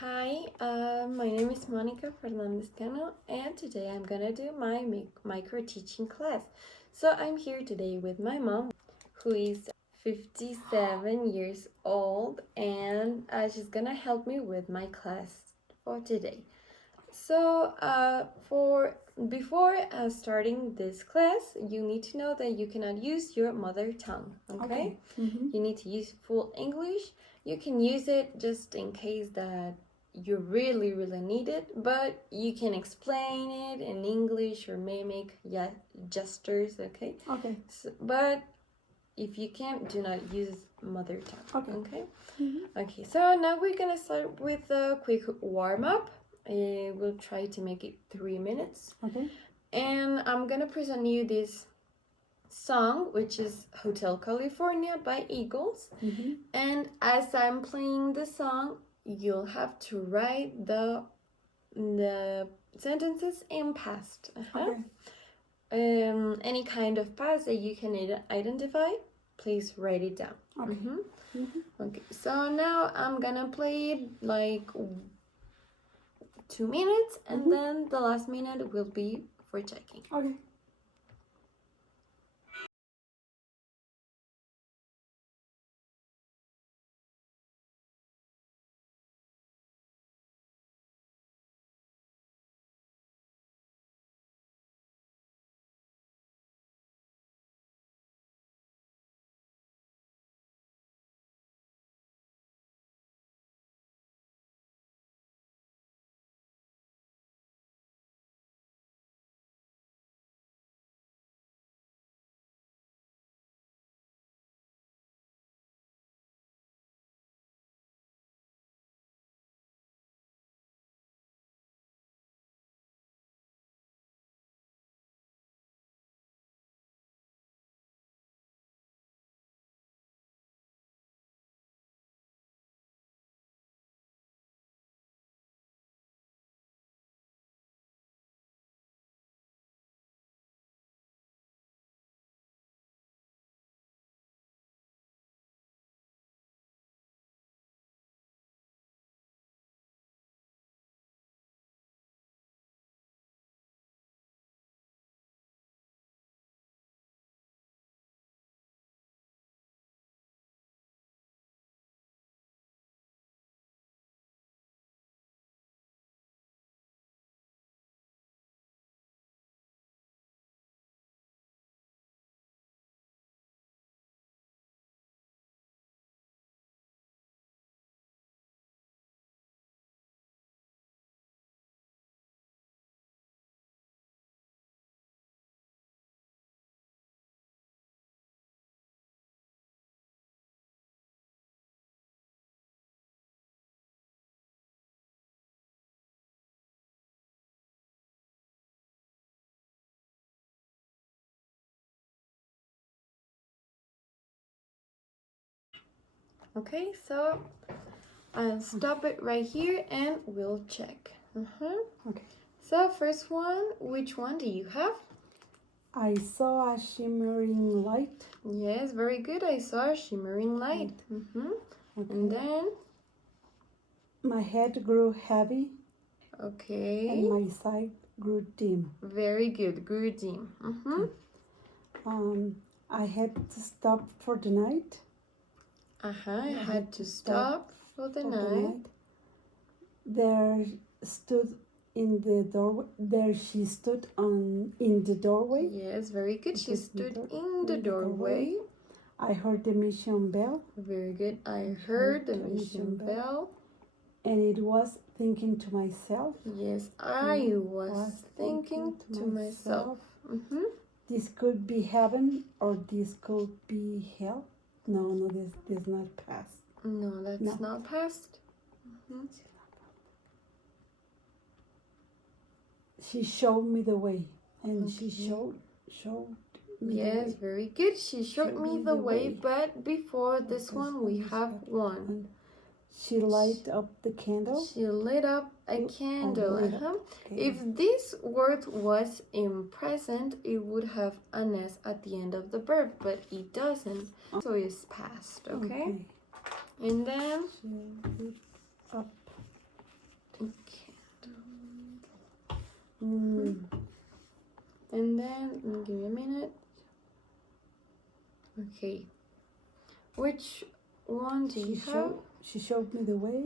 Hi, my name is Monica Fernández, and today I'm gonna do my micro-teaching class. So I'm here today with my mom, who is 57 years old, and she's gonna help me with my class for today. So, for before starting this class, you need to know that you cannot use your mother tongue. Okay. You need to use full English. You can use it just in case that you really need it, but you can explain it in English or mimic gestures. Okay. Okay. But if you can't, do not use mother tongue. Okay. Okay. So now we're gonna start with a quick warm up. We'll try to make it 3 minutes. Okay. And I'm gonna present you this song, which is Hotel California by Eagles. And as I'm playing the song, you'll have to write the sentences in past. Okay. Any kind of past that you can identify, please write it down. Okay. Okay, so now I'm gonna play it like 2 minutes, and then the last minute will be for checking. Okay. Okay, so I'll stop it right here and we'll check. Okay. So first one, which one do you have? I saw a shimmering light. Yes, very good. I saw a shimmering light. Okay. And then, My head grew heavy okay. and my sight grew dim. Very good. Grew dim. I had to stop for the night. I had to stop for the night. There stood in the doorway. There she stood in the doorway. Yes, very good. She stood in the doorway. I heard the mission bell. Very good. I heard the mission bell. And it was thinking to myself. Yes, I was thinking to myself. This could be heaven or this could be hell. No, this not past. No, that's not past. She showed me the way, and she showed me. Yes, very good. She showed me the way, but before this one, we have one. She lit up the candle. She lit up a candle. Okay. If this word was in present, it would have an S at the end of the verb, but it doesn't. So it's past, okay? And then she lit up then, give me a minute. Okay. Which one do you have? She showed me the way.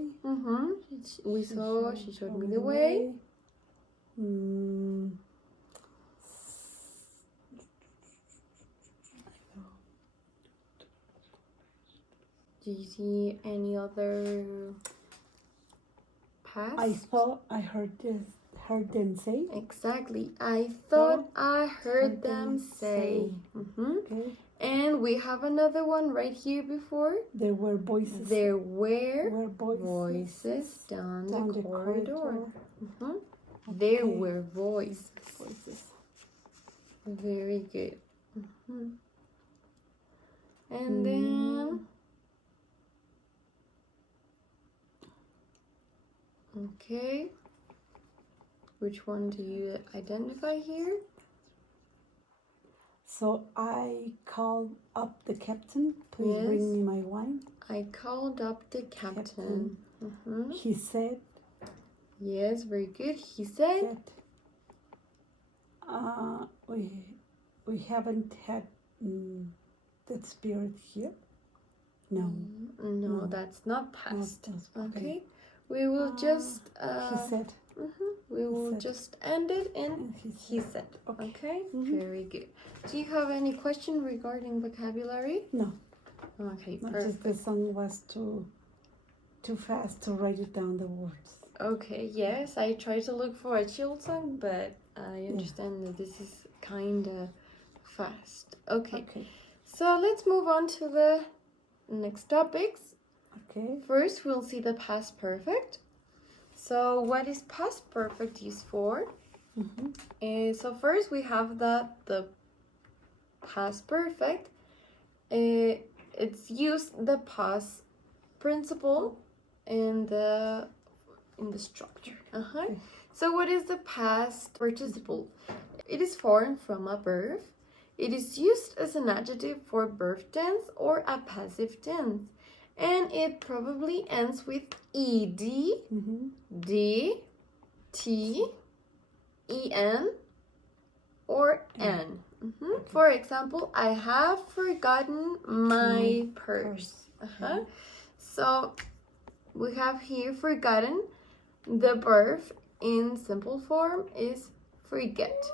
She showed me the way. Do you see any other pass? I heard them say. Exactly. I thought I heard them say. Okay. And we have another one right here before. There were voices. There were voices down the corridor. Okay. There were voices. Very good. And then, okay, which one do you identify here? So I called up the captain. Please Yes. bring me my wine. I called up the captain. He said. Yes, very good. He said. We haven't had that spirit here. No, That's not past. Okay. We will just. He said. We will just end it in he said. Okay. Very good. Do you have any question regarding vocabulary? No. Okay, Not perfect. just the song was too fast to write it down the words. Okay, yes, I tried to look for a chill song, but I understand that this is kind of fast. Okay, so let's move on to the next topics. Okay. First, we'll see the past perfect. So what is past perfect used for? So first we have the past perfect. It's used the past principle in the structure. So what is the past participle? It is formed from a verb. It is used as an adjective for verb tense or a passive tense. And it probably ends with ed, d, t, en, or n. For example, I have forgotten my purse. So we have here forgotten. The verb in simple form is forget.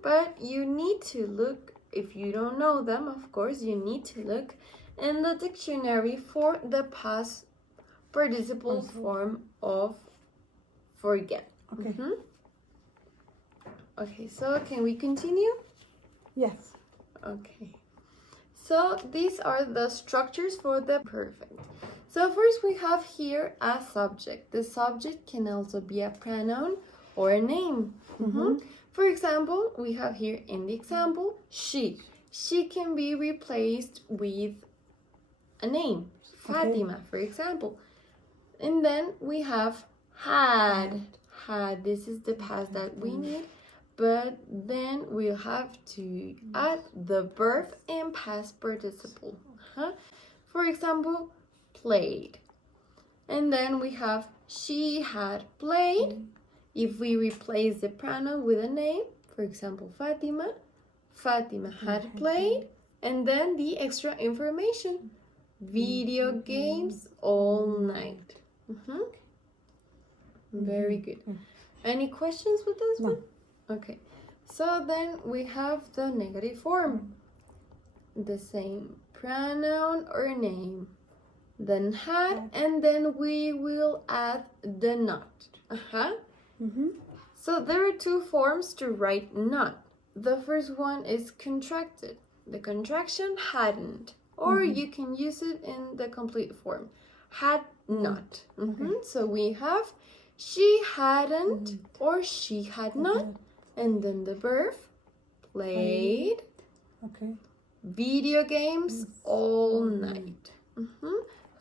But you need to look, if you don't know them, of course, you need to look in the dictionary for the past participle form of forget. Okay, so can we continue? Yes. Okay. So these are the structures for the perfect. So first we have here a subject. The subject can also be a pronoun or a name. For example, we have here in the example, she. She can be replaced with a name, Fatima, for example. And then we have had. This is the past that we need, but then we'll have to add the verb in past participle. For example, played. And then we have she had played. If we replace the pronoun with a name, for example, Fatima had played, and then the extra information, video games all night. Very good. Any questions with this one? Okay. So then we have the negative form. The same pronoun or name. Then had, and then we will add the not. So there are two forms to write not. The first one is contracted. The contraction hadn't. Or you can use it in the complete form. Had not. So we have she hadn't or she had not. And then the verb played. Video games all night.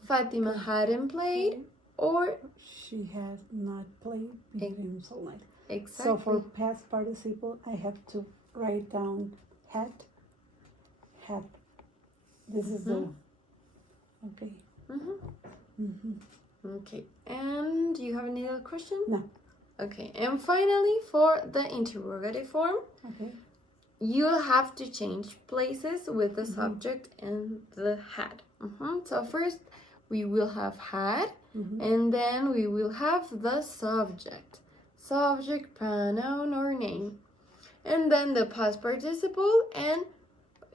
Fatima hadn't played or she has not played video games all night. Exactly. So for past participle, I have to write down had. This is the okay. Okay. And do you have any other question? No. Okay. And finally, for the interrogative form, you'll have to change places with the subject and the had. So first we will have had, and then we will have the subject, pronoun, or name, and then the past participle. And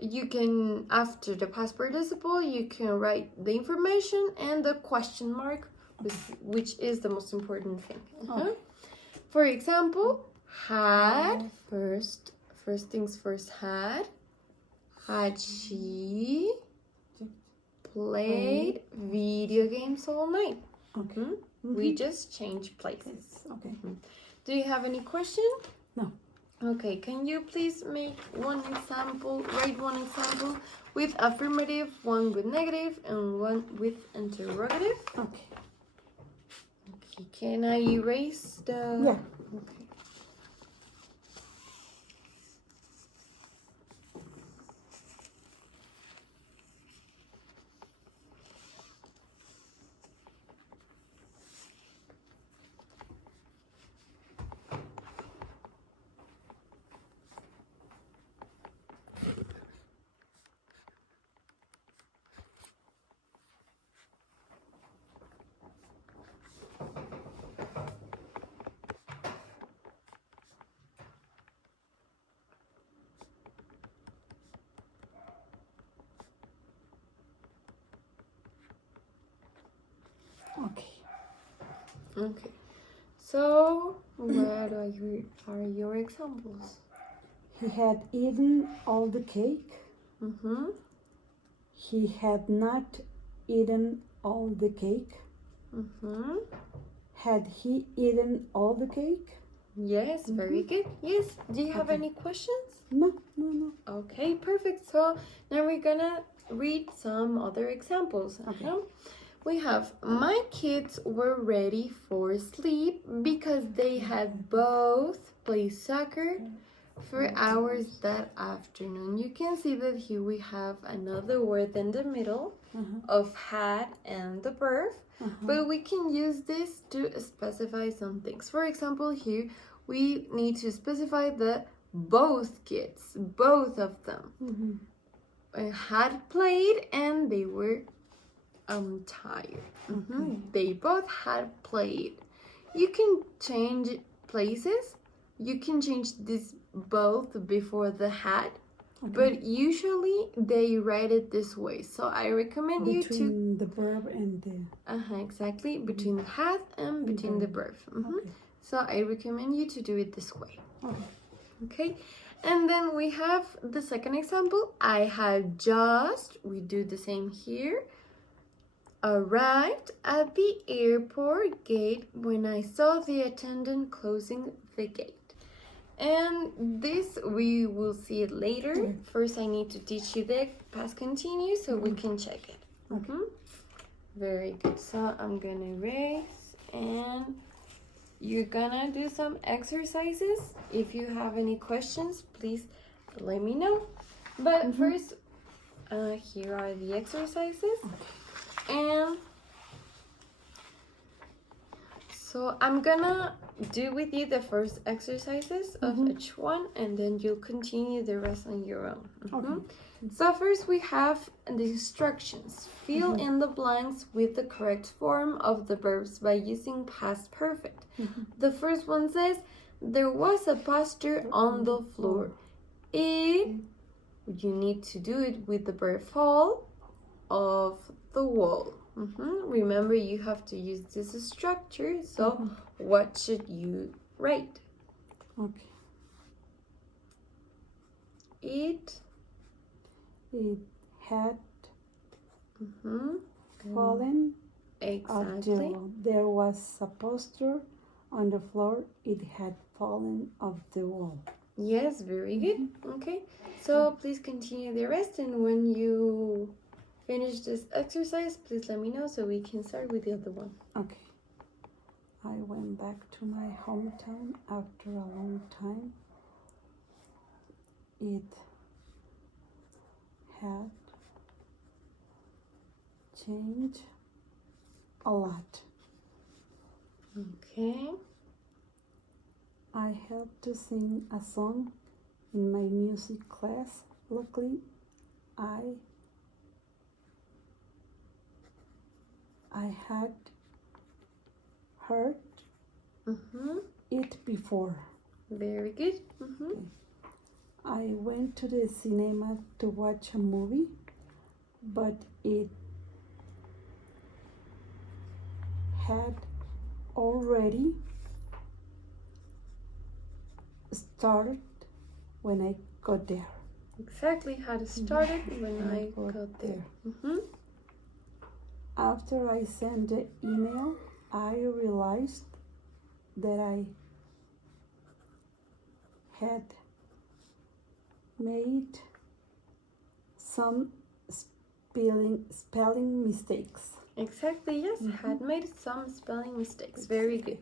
you can, after the past participle, you can write the information and the question mark, which is the most important thing. For example, had, first things first, had she played video games all night? Okay. We just change places. Okay. Do you have any question? No. Okay, can you please write one example with affirmative, one with negative, and one with interrogative? Okay. Okay, can I erase the... Yeah. Okay. Okay. So, what are your examples? He had eaten all the cake. He had not eaten all the cake. Had he eaten all the cake? Yes, very good. Yes. Do you have any questions? No. Okay, perfect. So now we're gonna read some other examples. We have, my kids were ready for sleep because they had both played soccer for hours that afternoon. You can see that here we have another word in the middle of had and the verb, but we can use this to specify some things. For example, here we need to specify the both kids, both of them had played and they were tired. They both had played. You can change places. You can change this both before the had, but usually they write it this way. So I recommend you to between the verb and the exactly, between the had and between the verb. So I recommend you to do it this way. Okay. And then we have the second example. I had just, we do the same here, arrived at the airport gate when I saw the attendant closing the gate. And this we will see it later. First I need to teach you the past continuous so we can check it. Very good. So I'm gonna erase and you're gonna do some exercises. If you have any questions, please let me know. But first, here are the exercises. And so I'm gonna do with you the first exercises of each one, and then you'll continue the rest on your own. So first we have the instructions. Fill in the blanks with the correct form of the verbs by using past perfect. The first one says, there was a poster on the floor. You need to do it with the verb fall of the wall. Remember, you have to use this structure. So what should you write? It had fallen off the wall. There was a poster on the floor. It had fallen off the wall. Yes, very good. Okay, so please continue the rest, and when you finish this exercise, please let me know so we can start with the other one. Okay. I went back to my hometown after a long time. It had changed a lot. Okay. I helped to sing a song in my music class. Luckily, I had heard it before. Very good. I went to the cinema to watch a movie, but it had already started when I got there. Exactly, had started when I got there. After I sent the email, I realized that I had made some spelling mistakes. Exactly, yes, had made some spelling mistakes. Very good.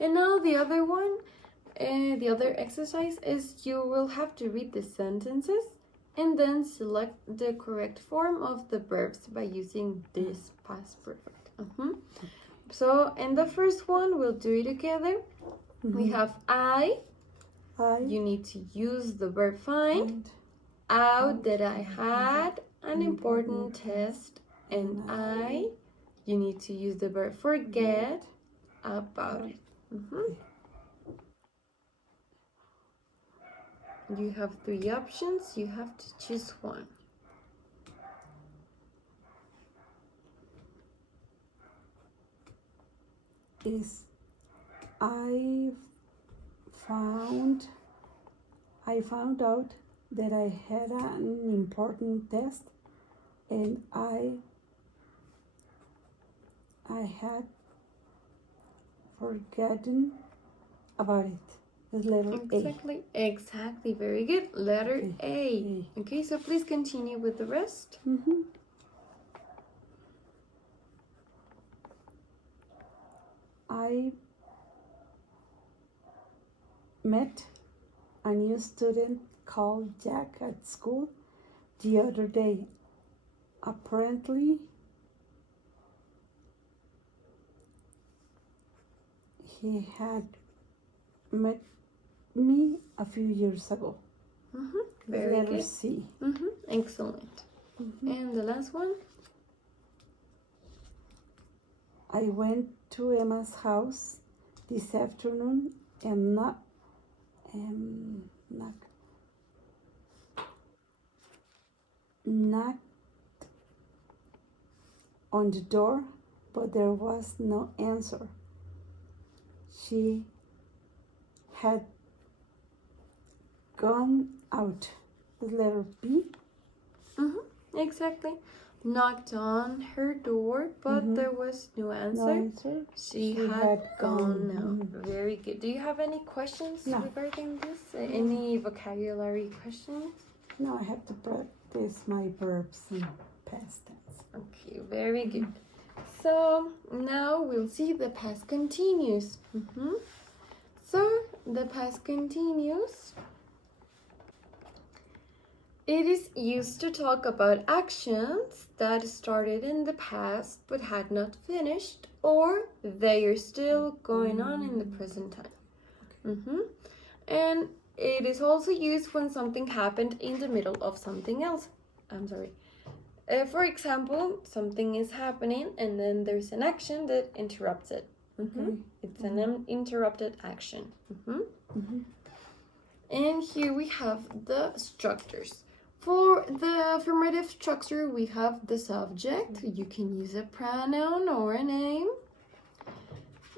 And now the other one, the other exercise is you will have to read the sentences and then select the correct form of the verbs by using this past perfect. So in the first one, we'll do it together. We have I. You need to use the verb find. Out that I had an important test. And you need to use the verb forget about it. You have 3 options. You have to choose one. I found out that I had an important test, and I had forgotten about it. The letter Exactly. Very good. Letter A. Okay, so please continue with the rest. I met a new student called Jack at school the other day. Apparently, he had met me a few years ago. Very good. C. Excellent. And the last one? I went to Emma's house this afternoon and knocked on the door, but there was no answer. She had gone out. The letter B. Exactly. Knocked on her door, but there was no answer. She had gone out. Very good. Do you have any questions regarding this? Any vocabulary questions? No, I have to practice my verbs in past tense. Okay, very good. So now we'll see the past continuous. So the past continuous, it is used to talk about actions that started in the past but had not finished, or they are still going on in the present time. And it is also used when something happened in the middle of something else. For example, something is happening and then there's an action that interrupts it. It's an interrupted action. And here we have the structures. For the affirmative structure, we have the subject. You can use a pronoun or a name.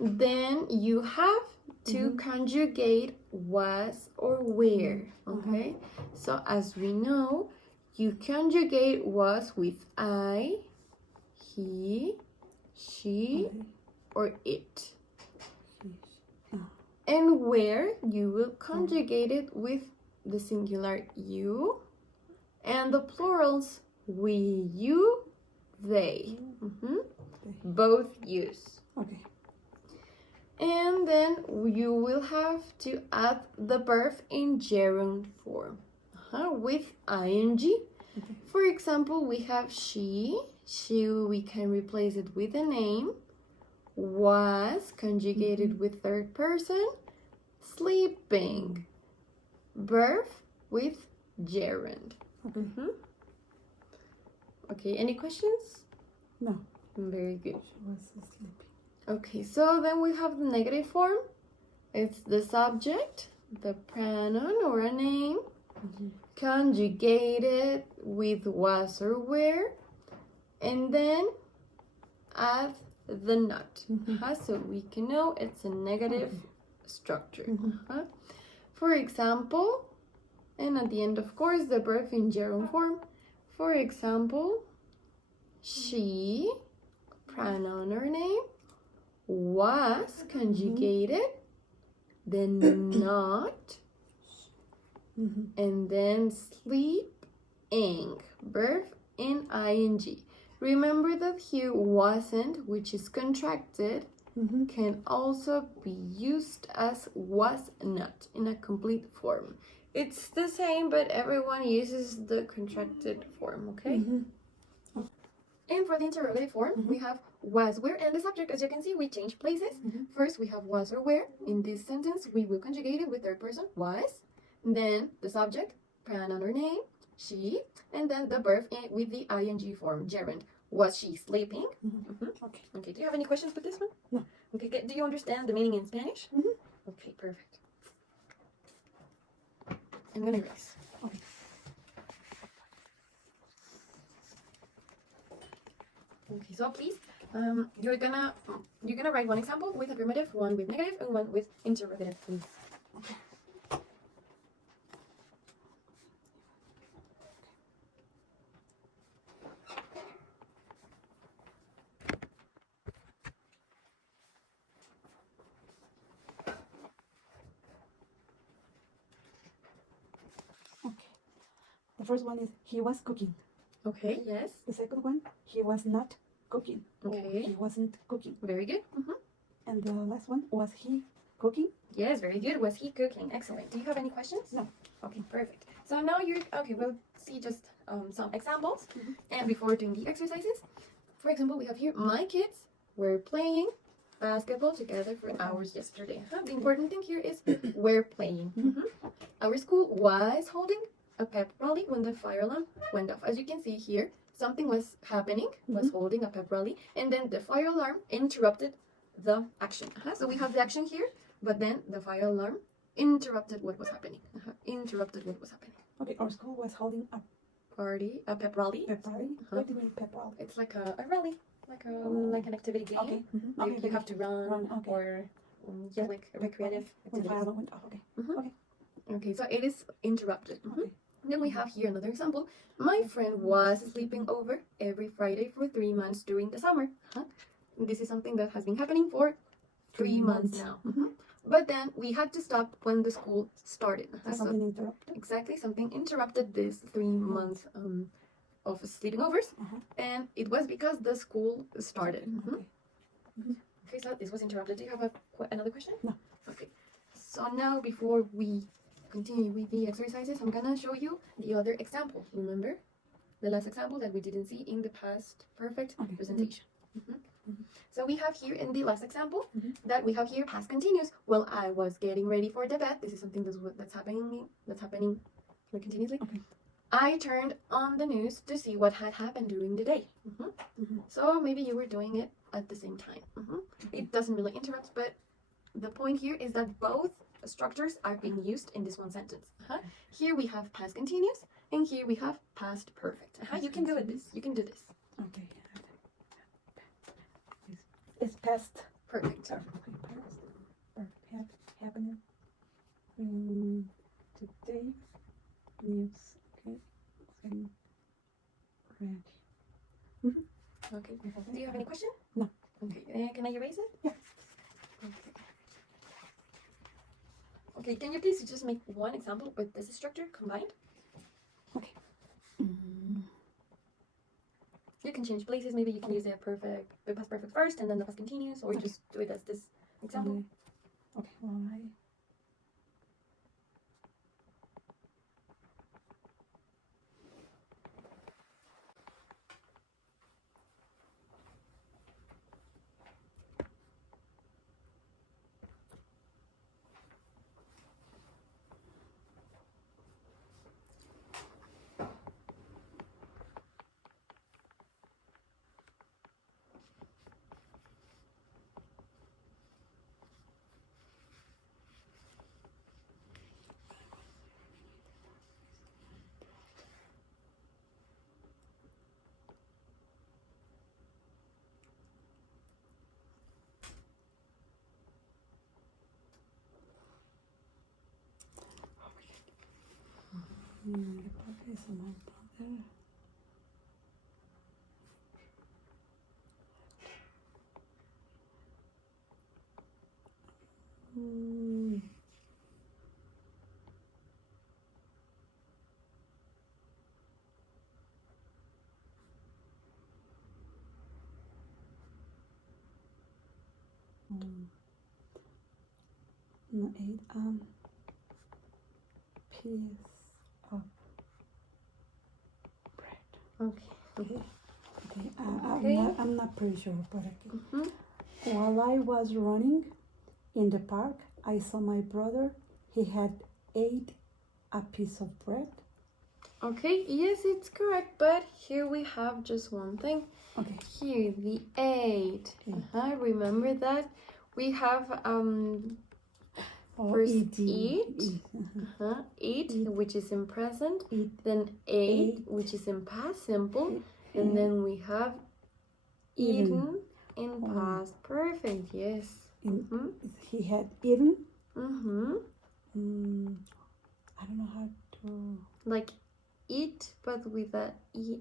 Then you have to conjugate was or where. Okay? So as we know, you conjugate was with I, he, she, or it. And where you will conjugate it with the singular you and the plurals we, you, they. Both use. Okay. And then you will have to add the verb in gerund form with ing. For example, we have she, we can replace it with a name. Was conjugated with third person. Sleeping. Verb with gerund. Okay, any questions? No. Very good. She was sleeping. Okay, so then we have the negative form. It's the subject, the pronoun or a name, conjugated with was or were, and then add the not. So we can know it's a negative structure. For example, and at the end, of course, the verb in gerund form. For example, she, pronoun or name, was conjugated, then not, and then sleeping, verb in ing. Remember that here wasn't, which is contracted, can also be used as was not in a complete form. It's the same, but everyone uses the contracted form, okay? And for the interrogative form, we have was, were, and the subject. As you can see, we change places. First, we have was or were. In this sentence, we will conjugate it with third person, was. Then the subject, pronoun or name, she. And then the verb with the ing form, gerund. Was she sleeping? Okay, do you have any questions with this one? No. Okay, do you understand the meaning in Spanish? Okay, perfect. I'm gonna erase. Okay. Okay, so please, you're gonna write one example with affirmative, one with negative, and one with interrogative, please. Okay. The first one is he was cooking. Okay, yes. The second one, he was not cooking. Okay. He wasn't cooking. Very good. And the last one, was he cooking? Yes, very good. Was he cooking? Excellent. Do you have any questions? No. Okay, perfect. So now we'll see just some examples. And before doing the exercises, for example, we have here, my kids were playing basketball together for hours yesterday. The important thing here is we're playing. Our school was holding a pep rally when the fire alarm went off. As you can see here, something was happening, was holding a pep rally, and then the fire alarm interrupted the action. So we have the action here, but then the fire alarm interrupted what was happening. Interrupted what was happening. Okay, our school was holding a Party, a pep rally. pep rally. What do you mean pep rally? It's like a rally, like an activity game. Okay. Like you have to run, okay. or yeah, like recreative When fire activities. alarm went off. Okay. Okay. Okay, so it is interrupted. Okay. Then we have here another example. My friend was sleeping over every Friday for 3 months during the summer. This is something that has been happening for 3 months now. But then we had to stop when the school started. So something interrupted. Exactly, something interrupted this 3 months of sleeping overs, and it was because the school started. Okay, so this was interrupted. Do you have another question? No. Okay, so now before we continue with the exercises, I'm gonna show you the other example. Remember the last example that we didn't see in the past perfect presentation. So we have here in the last example that we have here past continuous. Well, I was getting ready for the bed. This is something that's happening like continuously. Okay. I turned on the news to see what had happened during the day. So maybe you were doing it at the same time. It doesn't really interrupt, but the point here is that both structures are being used in this one sentence. Here we have past continuous, and here we have past perfect. You can do it. You can do this. Okay. It's past Perfect. past happening today news. Okay. Ready. Okay. Do you have any question? No. Okay. Can I erase it? Yeah. Okay. Okay. Can you please just make one example with this structure combined? Okay. You can change places. Maybe you can use the past perfect first, and then the past continuous, or just do it as this example. Okay. Well, in the park. I saw my brother. No, piece of bread. Okay. Okay. Okay. I'm not pretty sure, but okay. Mm-hmm. While I was running in the park, I saw my brother. He had ate a piece of bread. Okay, yes, it's correct, but here we have just one thing. Okay. Here, the 8. Remember that? We have first eat, eat, which is in present, then ate, which is in past simple, and then we have eaten in past perfect. Yes. He had eaten. I don't know how to. Like eat, but with a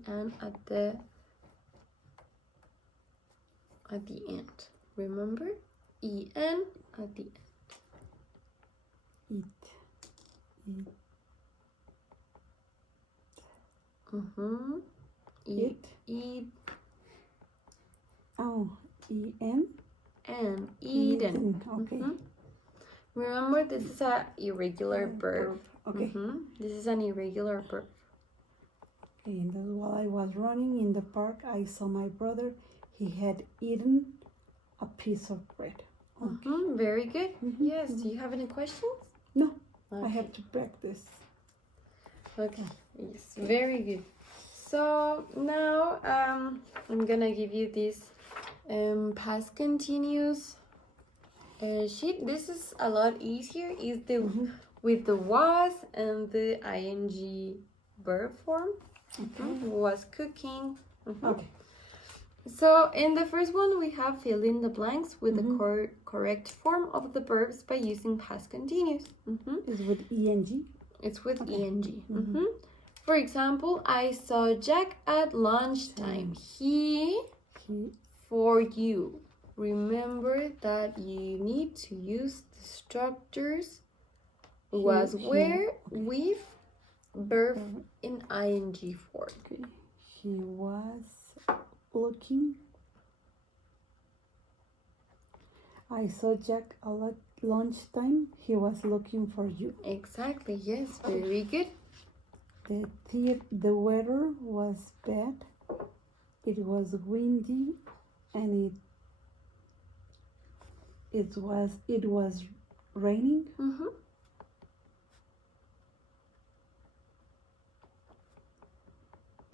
en at the end. Remember? En at the end. Eat. Eat. Oh, en. And eaten. Okay. Remember, this is an irregular verb. Okay. This is an irregular verb. Okay, and then while I was running in the park, I saw my brother. He had eaten a piece of bread. Okay. Very good. Yes. Do you have any questions? No. Okay. I have to practice. Okay. Yes. Very good. So now I'm gonna give you this past continuous sheet. This is a lot easier. Is the with the was and the ing verb form. Was cooking. Okay. So in the first one we have fill in the blanks with the correct form of the verbs by using past continuous. It's with eng. It's with eng. For example, I saw Jack at lunchtime. He for you. Remember that you need to use the structures was where with verb in ing form. Okay. He was looking. I saw Jack at lunchtime. He was looking for you. Exactly. Yes. Very good. The weather was bad. It was windy, and it was raining.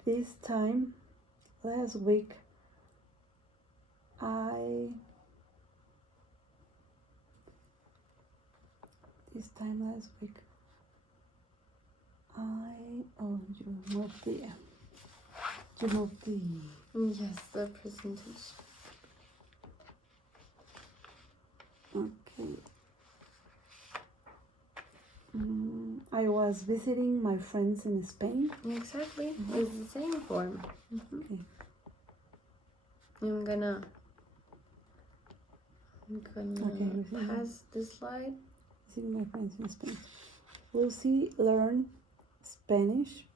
This time last week, I you moved the Yes, the presentation. Okay. I was visiting my friends in Spain. Exactly. It's the same form. Okay. I'm gonna pass the slide. Visiting my friends in Spain. Lucy learned Spanish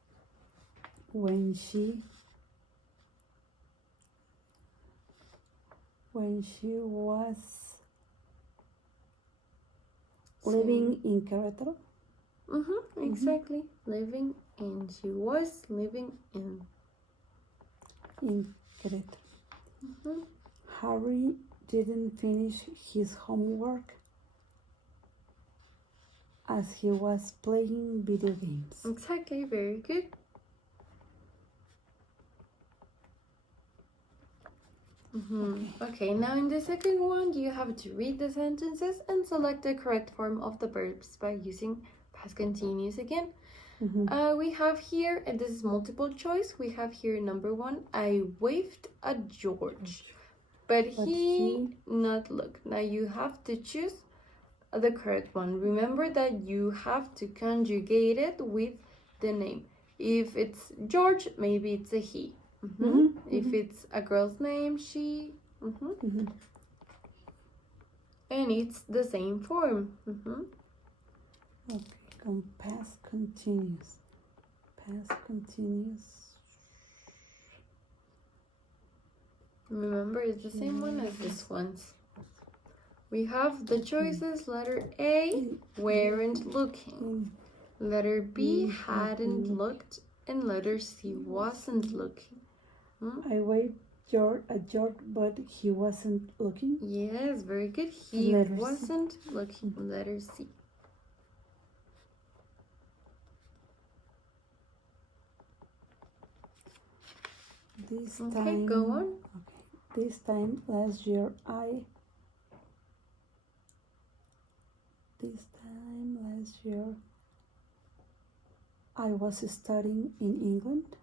when she was living in Querétaro. Exactly. Living, and she was living in Querétaro. Harry didn't finish his homework as he was playing video games. Exactly. Very good. Okay, now in the second one, you have to read the sentences and select the correct form of the verbs by using past continuous again. We have here, and this is multiple choice, we have here number 1, I waved at George, but he not look. Now you have to choose the correct one. Remember that you have to conjugate it with the name. If it's George, maybe it's a he. If it's a girl's name, she. And it's the same form. Okay, past continuous. Past continuous. Remember, it's the same one as this one's. We have the choices. Letter A, weren't looking. Letter B, hadn't looked. And letter C, wasn't looking. I waved at George, but he wasn't looking. Yes, very good. He wasn't looking. Letter C. This Okay, time, go on. Okay, this time last year I was studying in England.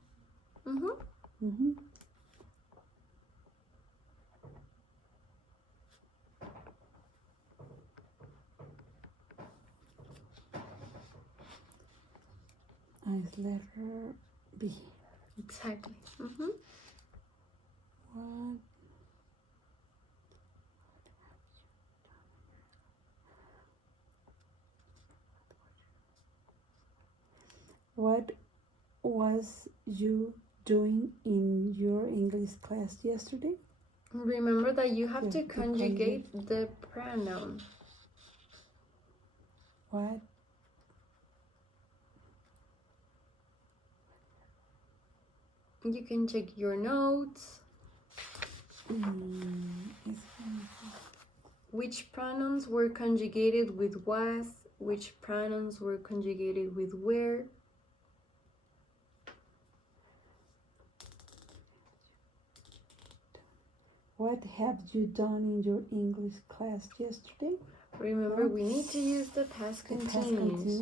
As letter B. Exactly. What was you doing in your English class yesterday? Remember that you have to conjugate the pronoun. What? You can check your notes. Which pronouns were conjugated with was? Which pronouns were conjugated with were? What have you done in your English class yesterday? Remember, we need to use the past continuous.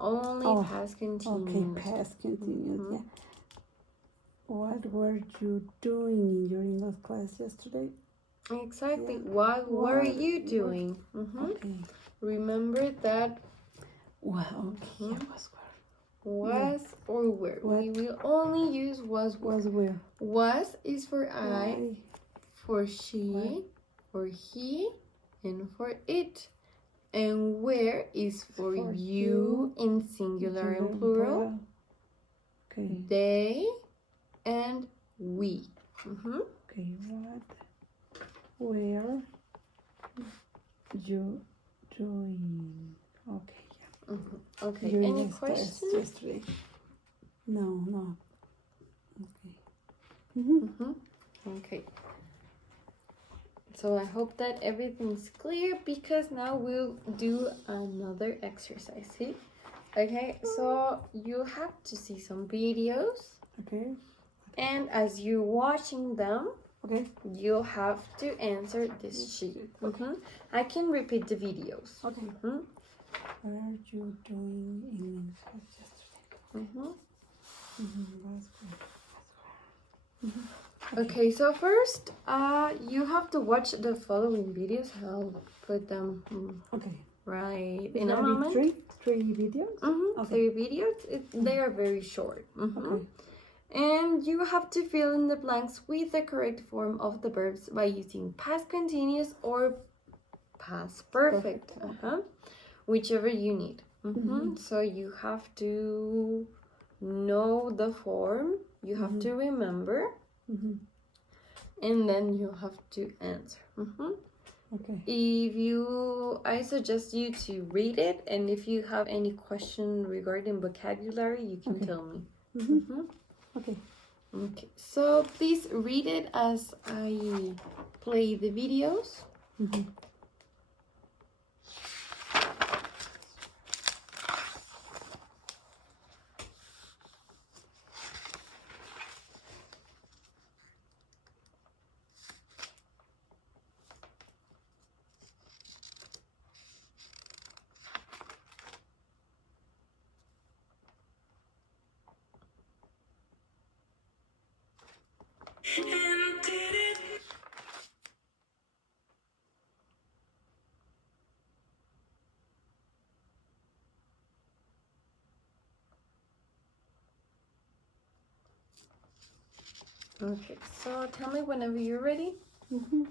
Only past continuous. Okay, past continuous, yeah. What were you doing in your English class yesterday? Exactly. Yeah. What were you doing? Okay. Remember that. Wow. Was or were. What? We will only use was where. Was is for I, for she, for he, and for it. And where is for you in singular and plural. Okay. They and we. Okay, what were you doing? Okay, yeah. Okay, During any questions? Yesterday? No. Okay. Okay. So I hope that everything's clear, because now we'll do another exercise. See? Okay, so you have to see some videos. Okay. And as you're watching them, okay, you'll have to answer this sheet. I can repeat the videos. Okay. What are you doing in yesterday? Okay, so first, you have to watch the following videos. I'll put them right in a moment. Three videos? Okay. 3 videos. They are very short. Okay. And you have to fill in the blanks with the correct form of the verbs by using past continuous or past perfect. Whichever you need. So you have to know the form, you have to remember, and then you have to answer. Okay. I suggest you to read it, and if you have any question regarding vocabulary, you can tell me. Okay. Okay, so please read it as I play the videos. Okay, so tell me whenever you're ready. Mm-hmm.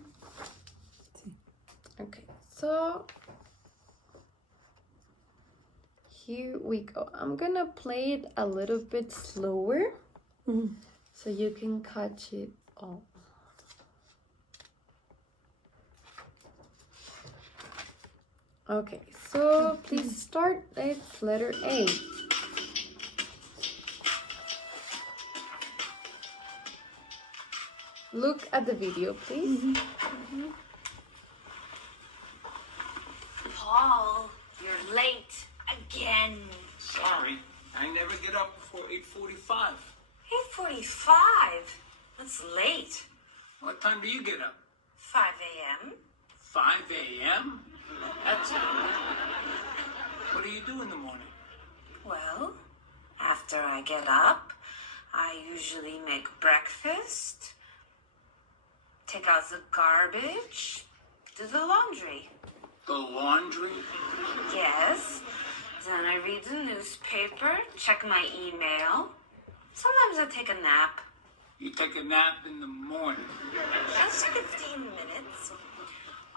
Okay, so here we go. I'm gonna play it a little bit slower so you can catch it all. Okay, so please start. It's letter A. Look at the video, please. Paul, you're late again. Sorry, I never get up before 8:45. 8:45? That's late. What time do you get up? 5 a.m. 5 a.m.? That's early. What do you do in the morning? Well, after I get up, I usually make breakfast, take out the garbage, do the laundry. The laundry? Yes. Then I read the newspaper, check my email. Sometimes I take a nap. You take a nap in the morning. Just 15 minutes.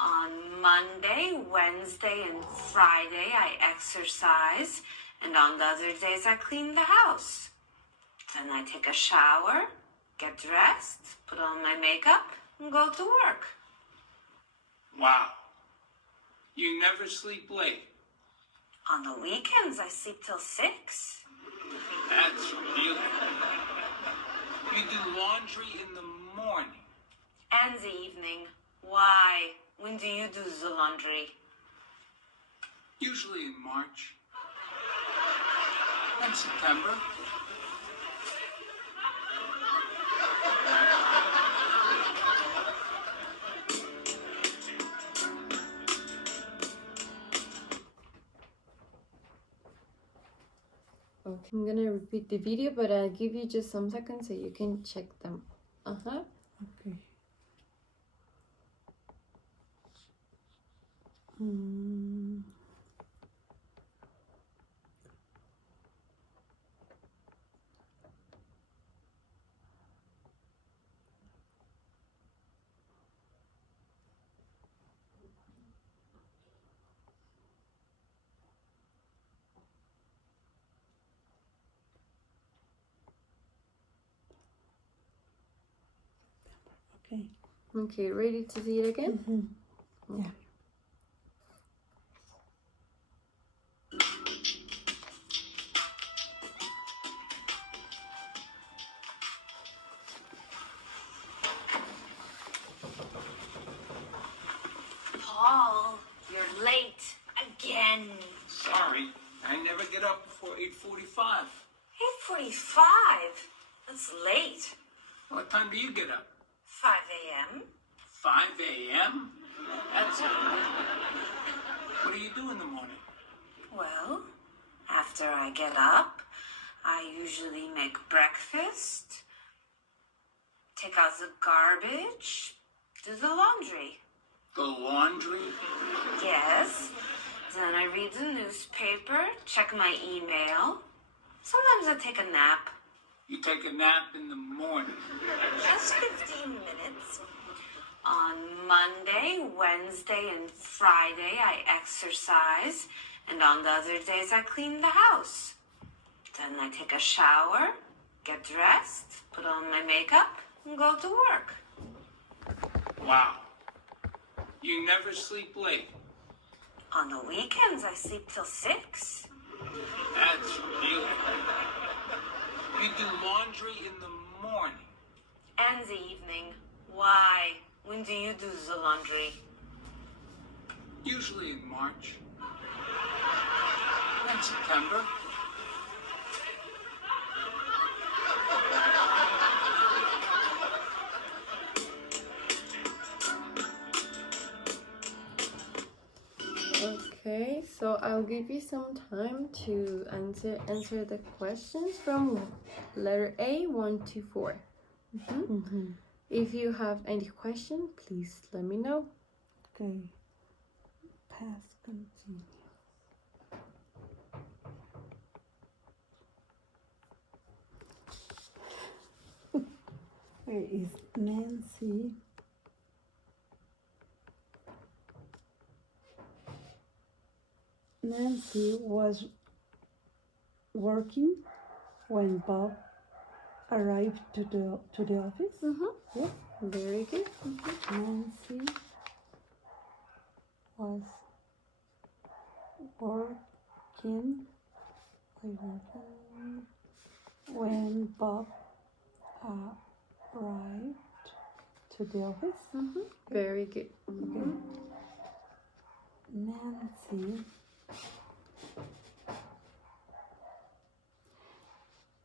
On Monday, Wednesday, and Friday, I exercise. And on the other days, I clean the house. Then I take a shower, get dressed, put on my makeup, and go to work. Wow. You never sleep late. On the weekends, I sleep till 6. That's really... You do laundry in the morning. And the evening. Why? When do you do the laundry? Usually in March. And September. Okay, I'm gonna repeat the video, but I'll give you just some seconds so you can check them. Okay. Okay. Okay, ready to see it again? Yeah. Paul, you're late again. Sorry, I never get up before 8:45. 8:45? That's late. What time do you get up? 5 a.m. 5 a.m.? That's early. What do you do in the morning? Well, after I get up, I usually make breakfast, take out the garbage, do the laundry. The laundry? Yes. Then I read the newspaper, check my email. Sometimes I take a nap. You take a nap in the morning. Just 15 minutes. On Monday, Wednesday, and Friday, I exercise. And on the other days, I clean the house. Then I take a shower, get dressed, put on my makeup, and go to work. Wow. You never sleep late. On the weekends, I sleep till 6. That's really... You do laundry in the morning. And the evening. Why? When do you do the laundry? Usually in March. And September. Okay, so I'll give you some time to answer the questions from letter A 1 to 4. If you have any question, please let me know. Okay. Past continuous. Where is Nancy? Nancy was working when Bob arrived to the office. Yes. Very good. Nancy was working when Bob arrived to the office. Very good. Okay.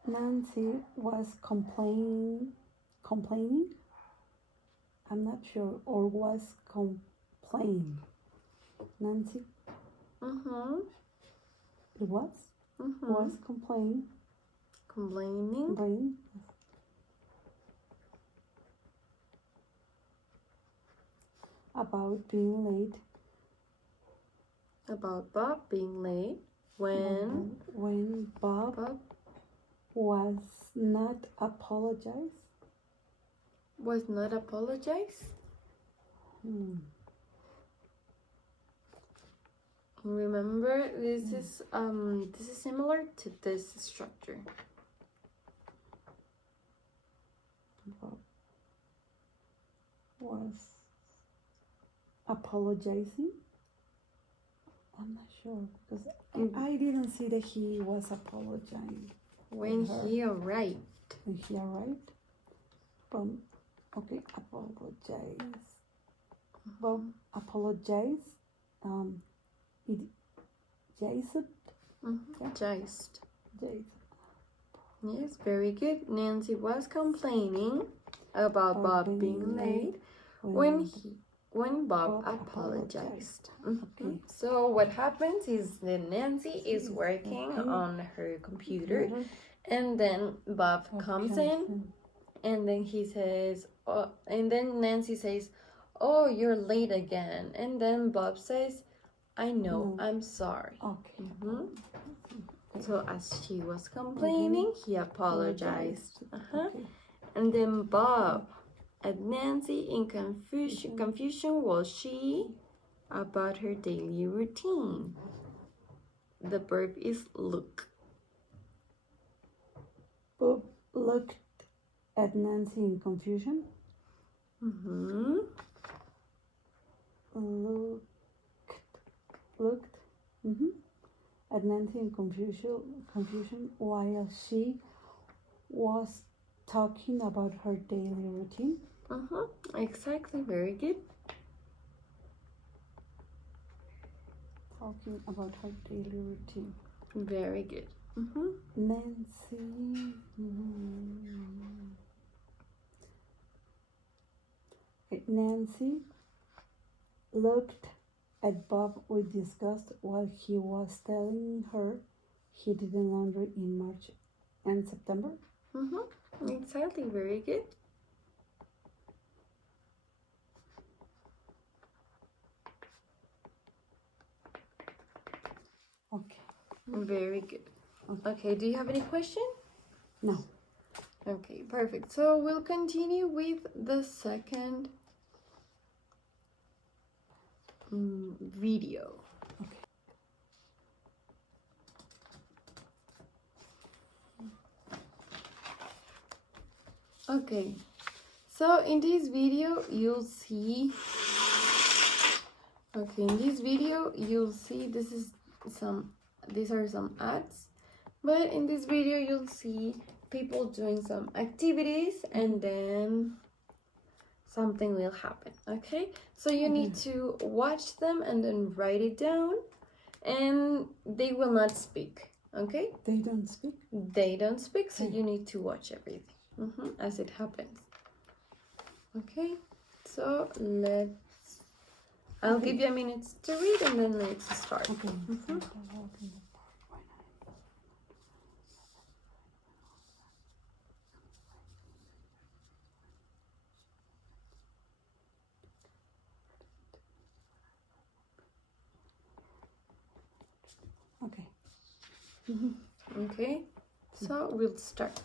Nancy was complaining. I'm not sure, or was complaining. Nancy. It was. Was complaining. Complaining. About being late. About Bob being late When Bob was not apologize. Was not apologize. Remember, this is similar to this structure. Bob was apologizing. I'm not sure because I didn't see that he was apologizing When he arrived. when he arrived. Okay, apologize. Bob apologized. It Jason. Just. Jason. Yes, very good. Nancy was complaining about Bob being late when Bob apologized. Okay. So what happens is that Nancy is working on her computer, and then Bob comes in, and then he says, and then Nancy says, "Oh, you're late again," and then Bob says, "I know, I'm sorry." Okay. So as she was complaining, he apologized. Okay. And then Bob and Nancy in confusion was she about her daily routine. The verb is look. Bob looked at Nancy in confusion. Looked at Nancy in confusion while she was talking about her daily routine. Exactly, very good. Talking about her daily routine. Very good. Nancy looked at Bob with disgust while he was telling her he did the laundry in March and September. Exactly, very good. Okay. Very good. Okay, do you have any question? No. Okay, perfect. So we'll continue with the second video. Okay, so in this video you'll see these are some ads, but in this video you'll see people doing some activities and then something will happen. Okay, so you need to watch them and then write it down, and they will not speak. Okay, They don't speak? they don't speak, so you need to watch everything as it happens. Okay, so I'll give you a minute to read and then let's start. Okay. Okay. Okay, so we'll start.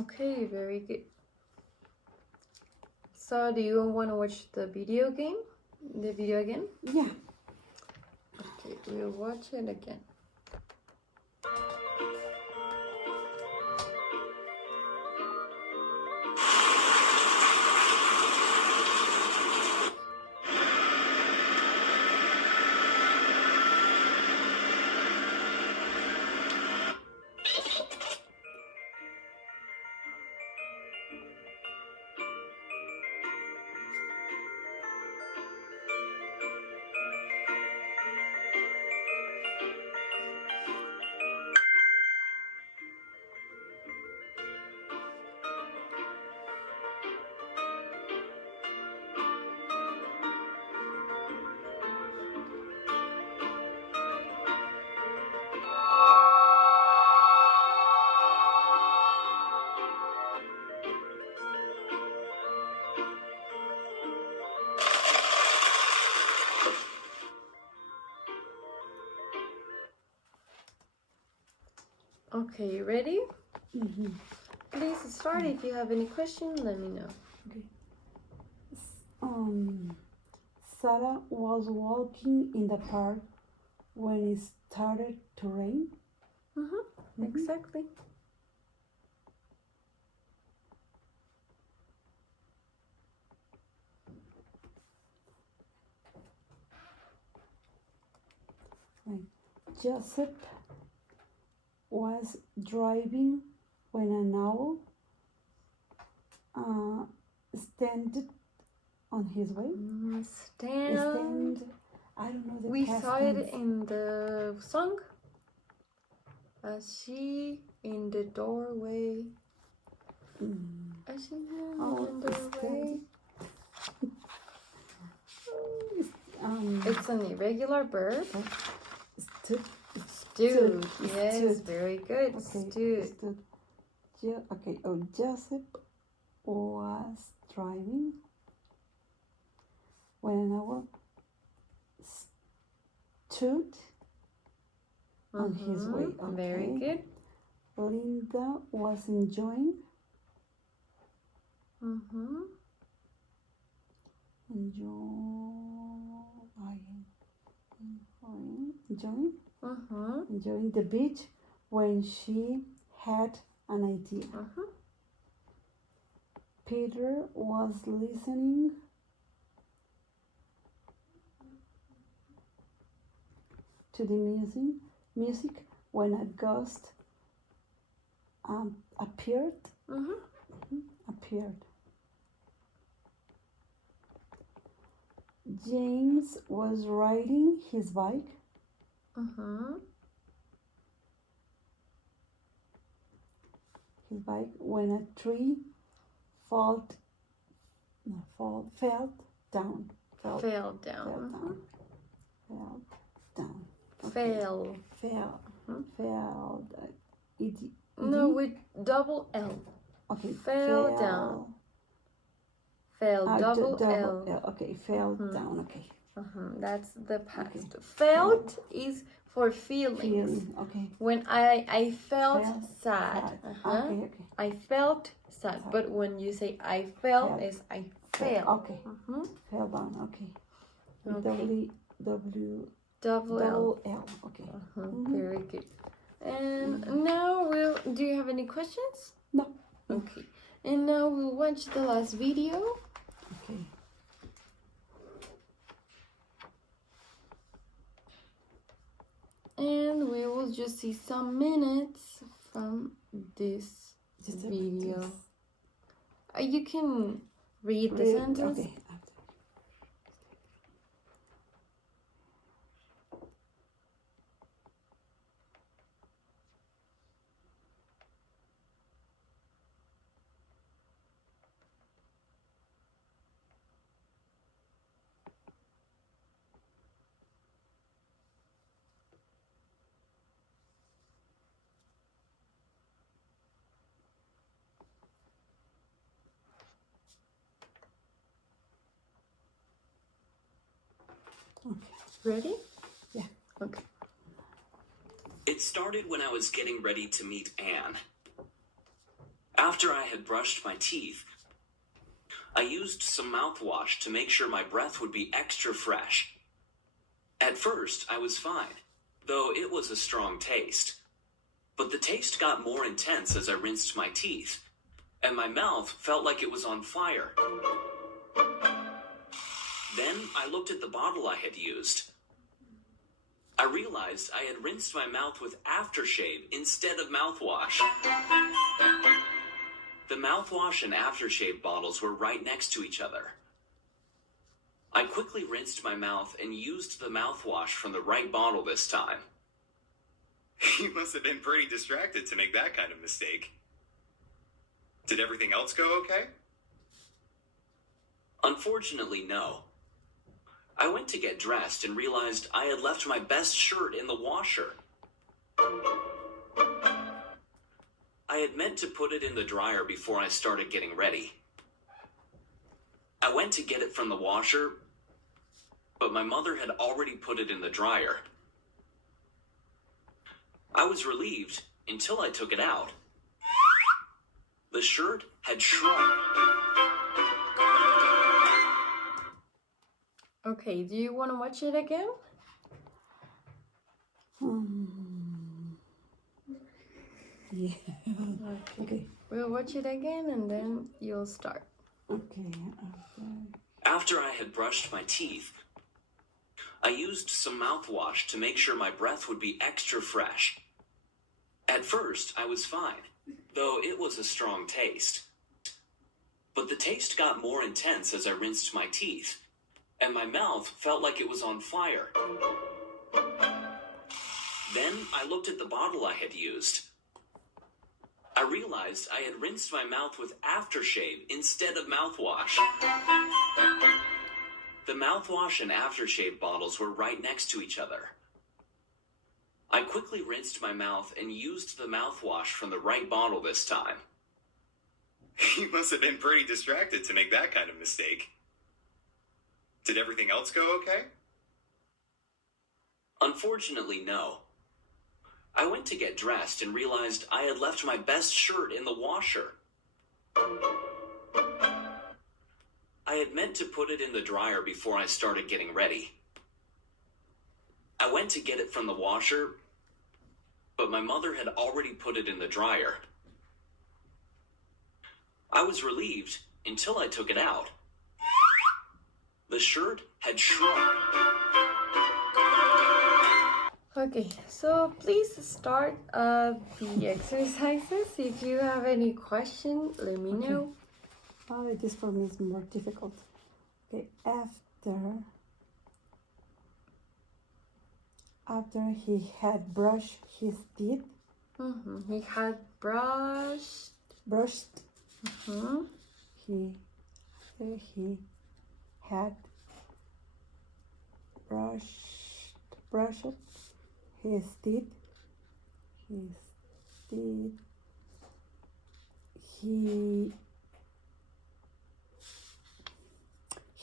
Okay, very good. So, do you want to watch the video game? The video again? Yeah. Okay, we'll watch it again. Okay, ready? Mm-hmm. Please start. If you have any question, let me know. Okay. Sarah was walking in the park when it started to rain. Exactly. Right. Joseph was driving when an owl standed on his way. Stand. I don't know the We past saw tense. it in the song. As she in the doorway. As she in the doorway. It's an irregular verb. Stood. Stood. Stood. Yes, Stood. very good. Okay. Stood. Stood. Okay. Oh, Joseph was driving when an owl stood on his way. Okay. Very good. Linda was enjoying enjoying the beach when she had an idea. Peter was listening to the music when a ghost appeared. James was riding his bike. When a tree fell down. Fell down. No, with double L. Okay. Fell down. Fell double L. Okay. Fell down. Okay. That's the past. Okay. Felt is for feelings. Feeling. Okay. When I felt sad. Okay. I felt sad. But when you say I felt, is I fell. Okay. Fell down. Okay. With Okay. Double L. Okay. Very good. And now do you have any questions? No. Okay. And now we'll watch the last video. Okay. And we will just see some minutes from this video. You can read the sentence. Okay. Ready? Yeah. Okay. It started when I was getting ready to meet Anne. After I had brushed my teeth, I used some mouthwash to make sure my breath would be extra fresh. At first, I was fine, though it was a strong taste. But the taste got more intense as I rinsed my teeth, and my mouth felt like it was on fire. Then I looked at the bottle I had used. I realized I had rinsed my mouth with aftershave instead of mouthwash. The mouthwash and aftershave bottles were right next to each other. I quickly rinsed my mouth and used the mouthwash from the right bottle this time. You must have been pretty distracted to make that kind of mistake. Did everything else go okay? Unfortunately, no. I went to get dressed and realized I had left my best shirt in the washer. I had meant to put it in the dryer before I started getting ready. I went to get it from the washer, but my mother had already put it in the dryer. I was relieved until I took it out. The shirt had shrunk. Okay, do you want to watch it again? Yeah. Okay. We'll watch it again and then you'll start. Okay. After I had brushed my teeth, I used some mouthwash to make sure my breath would be extra fresh. At first, I was fine, though it was a strong taste. But the taste got more intense as I rinsed my teeth, and my mouth felt like it was on fire. Then I looked at the bottle I had used. I realized I had rinsed my mouth with aftershave instead of mouthwash. The mouthwash and aftershave bottles were right next to each other. I quickly rinsed my mouth and used the mouthwash from the right bottle this time. You must have been pretty distracted to make that kind of mistake. Did everything else go okay? Unfortunately, no. I went to get dressed and realized I had left my best shirt in the washer. I had meant to put it in the dryer before I started getting ready. I went to get it from the washer, but my mother had already put it in the dryer. I was relieved until I took it out. The shirt had shrunk. Okay, so please start the exercises. If you have any question, let me know. Oh, this for me is more difficult. Okay, after he had brushed his teeth, He had brushed. he had brushed his teeth. He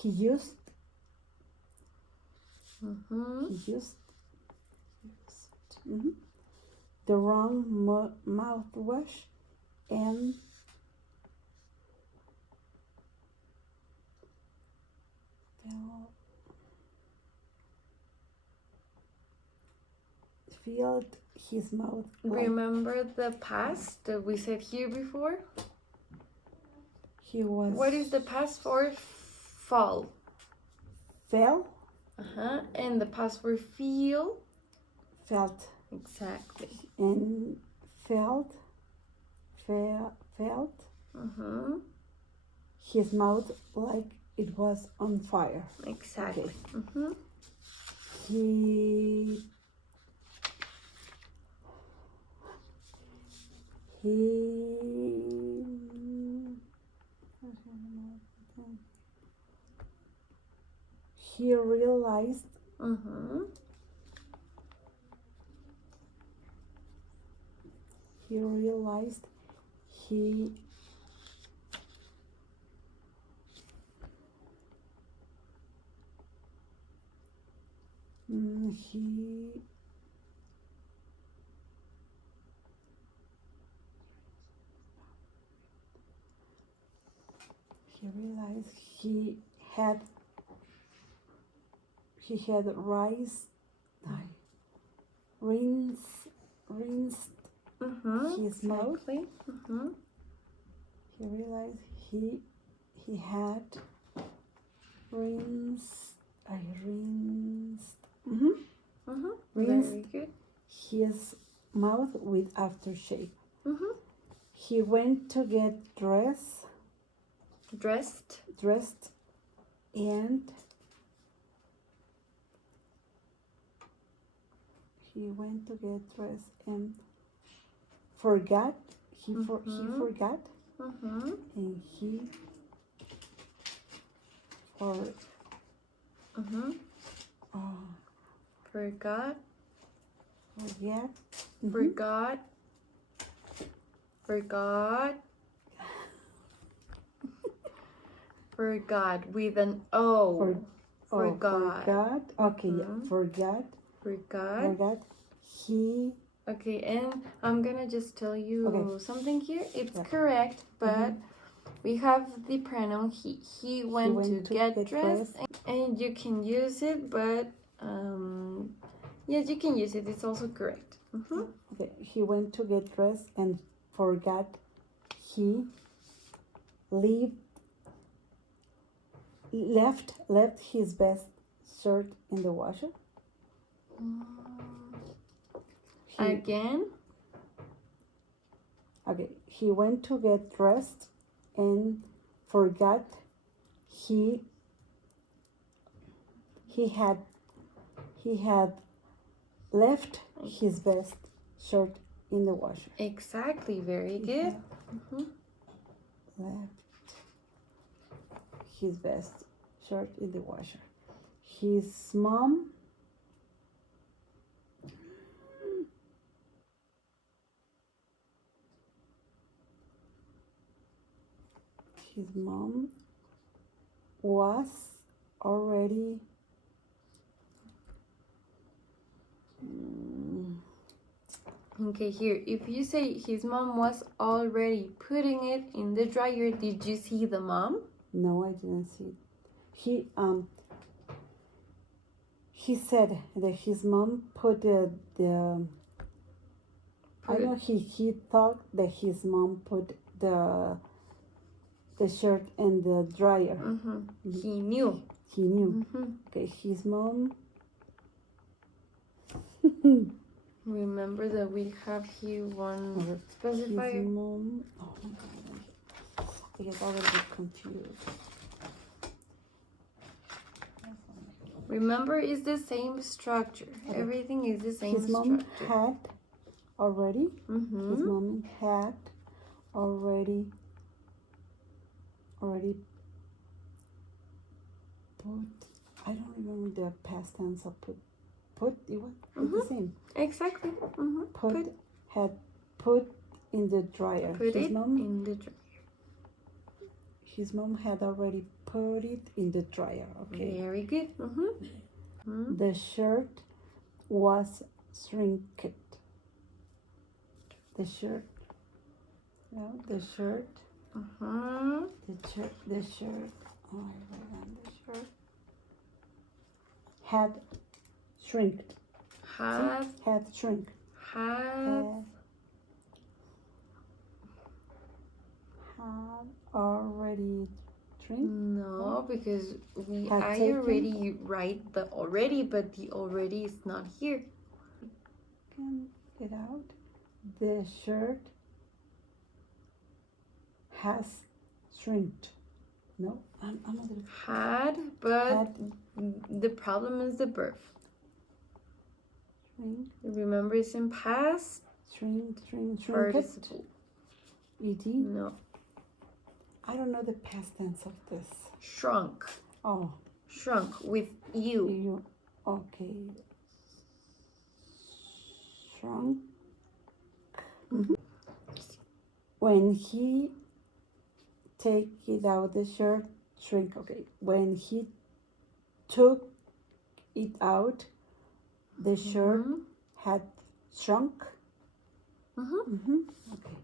used the wrong mouthwash and filled his mouth. Remember the past that we said here before? He was. What is the past for fall? Fell. And the past for feel? Felt. Exactly. And felt. His mouth like it was on fire. Exactly. Okay. He realized he he realized he had rinsed his mouth. Exactly. He realized he had rinsed Very good. his mouth with aftershave. He went to get dressed and forgot. He forgot, and he Forgot. forget. Forgot with an O. Forgot. Okay, forgot. He Okay, and I'm gonna just tell you Okay. something here. It's Yeah. correct, but we have the pronoun he. He went to get dressed, and you can use it, but yes, you can use it. It's also correct. Okay, he went to get dressed and forgot he left his best shirt in the washer. Again. Okay, he went to get dressed and forgot he had left his best shirt in the washer. Exactly. Very good. Left his best shirt in the washer. His mom was already Okay, here. If you say his mom was already putting it in the dryer, did you see the mom? No, I didn't see it. He said that his mom put I know he thought that his mom put the shirt in the dryer. He knew. He knew. Okay, his mom. Remember that we have here one specifier. His mom. Oh my God, I get already confused. Remember, it's the same structure. Everything is the same His mom structure. had already. His mom had already put. I don't remember the past tense of put. Put it was the same. Exactly. Had put in the dryer. Put it in the dryer. His mom had already put it in the dryer. Okay. Very good. The shirt was shrinked. The shirt. No, the shirt. The shirt. Oh, I wrote down the shirt. Had shrinked. Had Shrink. have Had already shrink. no, because Had I taken. already write the already, but the already is not here. Can get out. The shirt has shrinked. No, I'm a little. Had, but Had. the problem is the verb. Shrink. Remember, it's in past Shrinked. participle. Ed. No, I don't know the past tense of this. shrunk. Oh, Shrunk with you. you. Okay. Shrunk. When he take it out the shirt, shrink. Okay. When he took it out, the shirt had shrunk. Okay.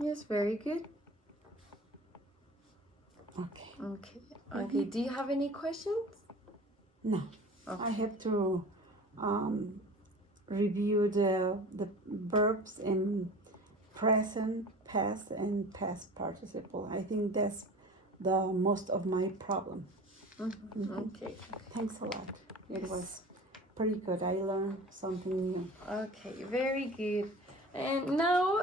Yes, very good. Okay. Okay. Okay. Do you have any questions? No. Okay. I have to review the verbs in present, past, and past participle. I think that's the most of my problem. Okay. Thanks a lot. It was pretty good. I learned something new. Okay. Very good. And now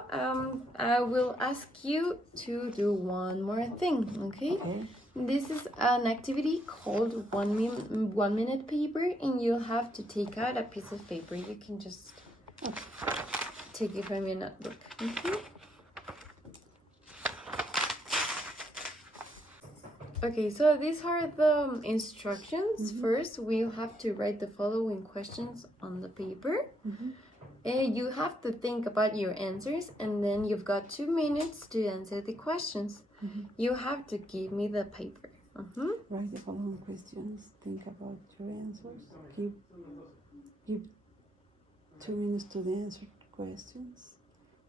I will ask you to do one more thing. Okay. Okay. This is an activity called 1 minute paper, and you'll have to take out a piece of paper. You can just take it from your notebook. Okay. Okay, so these are the instructions. First, we'll have to write the following questions on the paper. And you have to think about your answers, and then you've got 2 minutes to answer the questions. You have to give me the paper. Write the following questions. Think about your answers. Give 2 minutes to the answer questions.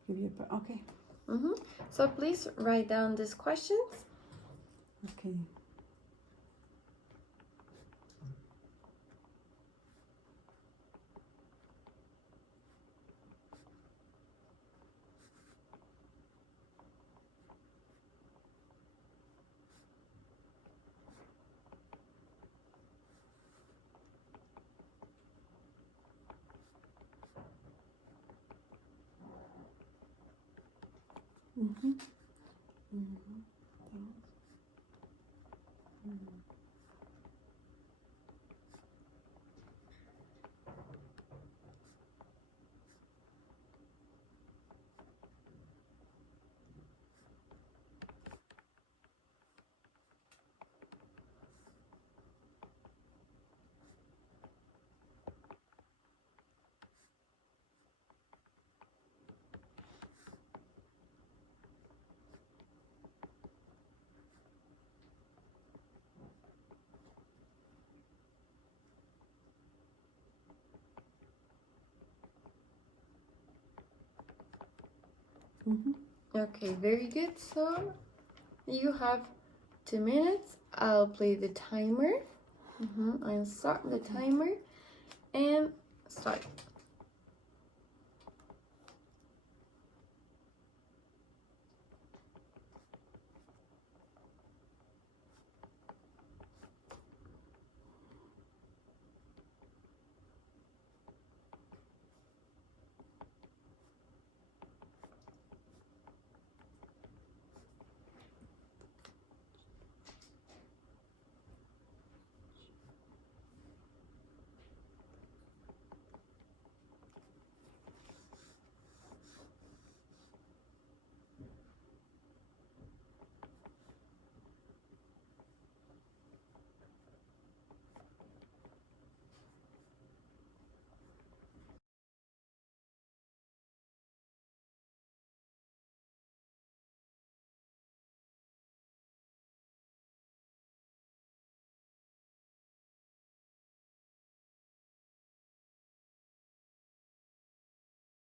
Give you okay. So please write down these questions. Okay. Okay, very good. So you have 2 minutes. I'll play the timer. I'll start the timer and start.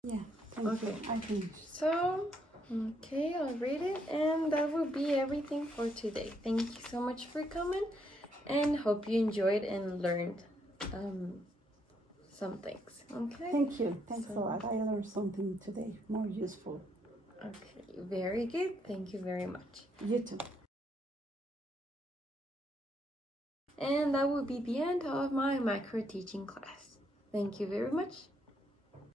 Yeah. Thank you. I finished. So, okay, I'll read it, and that will be everything for today. Thank you so much for coming, and hope you enjoyed and learned some things. Okay. Thank you. Thanks a lot. I learned something today more useful. Okay, very good. Thank you very much. You too. And that will be the end of my micro teaching class. Thank you very much.